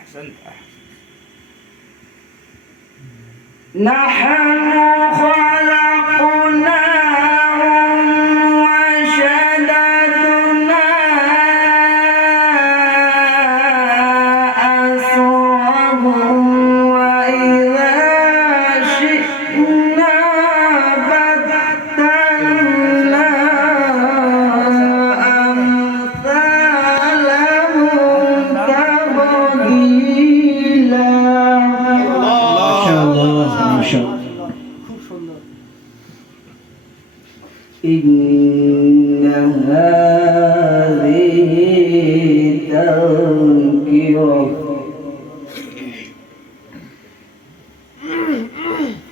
أحسنت. نحن خلقناهم وشددنا أسرهم وإذا شئنا بدلنا أمثالهم تبديلا. ما شاء الله ما شاء الله. إن هذه تذكرة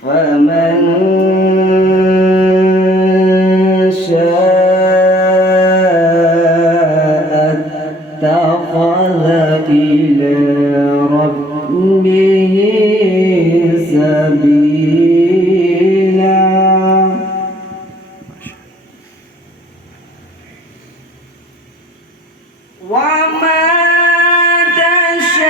فمن شاء اتخذ إلى ربه سبيلا. وما تشاءون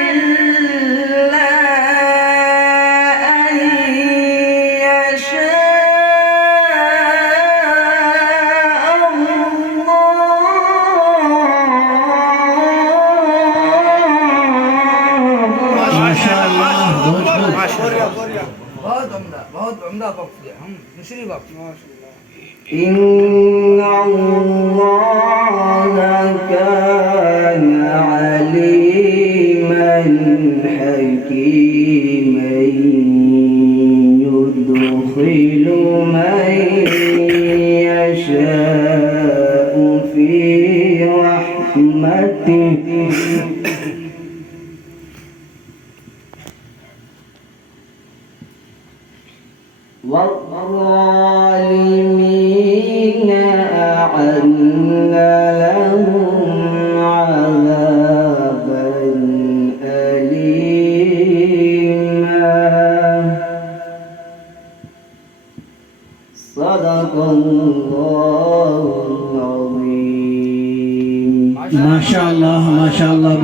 إلا أن يشاء الله. ما شاء الله. बहुत उम्दा वक्त दिया हम दूसरी वक्त إن الله كان عليما حكيما يدخل من يشاء في رحمته والظالمين أعد